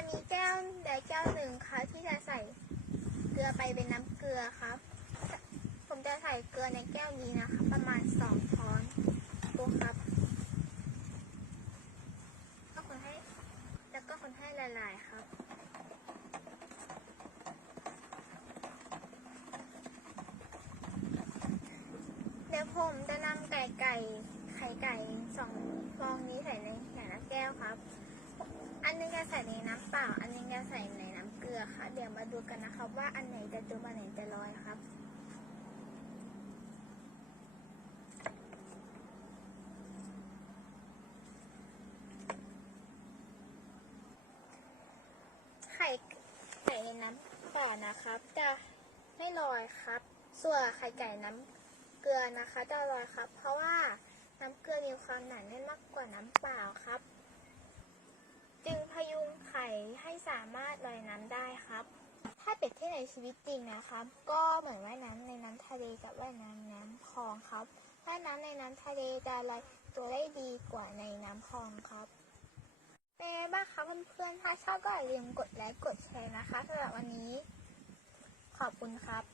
แก้วในแก้วหนึ่งค่ะที่จะใส่เกลือไปเป็นน้ำเกลือครับ ผมจะใส่เกลือในแก้วนี้นะคะ ประมาณสองช้อนดูครับก็คนให้แล้วก็คนให้ละลายครับเดี๋ยวผมจะนำไก่ไก่ไข่ไก่สองฟองนี้ใส่ในแต่ละแก้วครับ อันนึงจะใส่ในน้ำ เดี๋ยวมาดูกันนะครับ ว่าอันไหนจะจมอันไหนจะลอยครับ ไข่ไก่ในน้ำเปล่านะครับ จะไม่ลอยครับ ส่วนไข่ไก่น้ำเกลือนะคะ จะลอยครับ เพราะว่าน้ำเกลือมีความหนาแน่นมากกว่าน้ำเปล่าครับ จึงพยุงไข่ให้สามารถลอยน้ำได้ ชีวิตจริงนะครับ ก็เหมือนว่ายน้ำในน้ำทะเลกับว่ายน้ำน้ำคลองครับว่ายน้ำในน้ำทะเลจะลอยตัวได้ดีกว่าในน้ำคลองครับเป็นไงบ้างคะเพื่อนๆถ้าชอบก็อย่าลืมกดไลค์กดแชร์นะคะสำหรับวันนี้ ขอบคุณครับ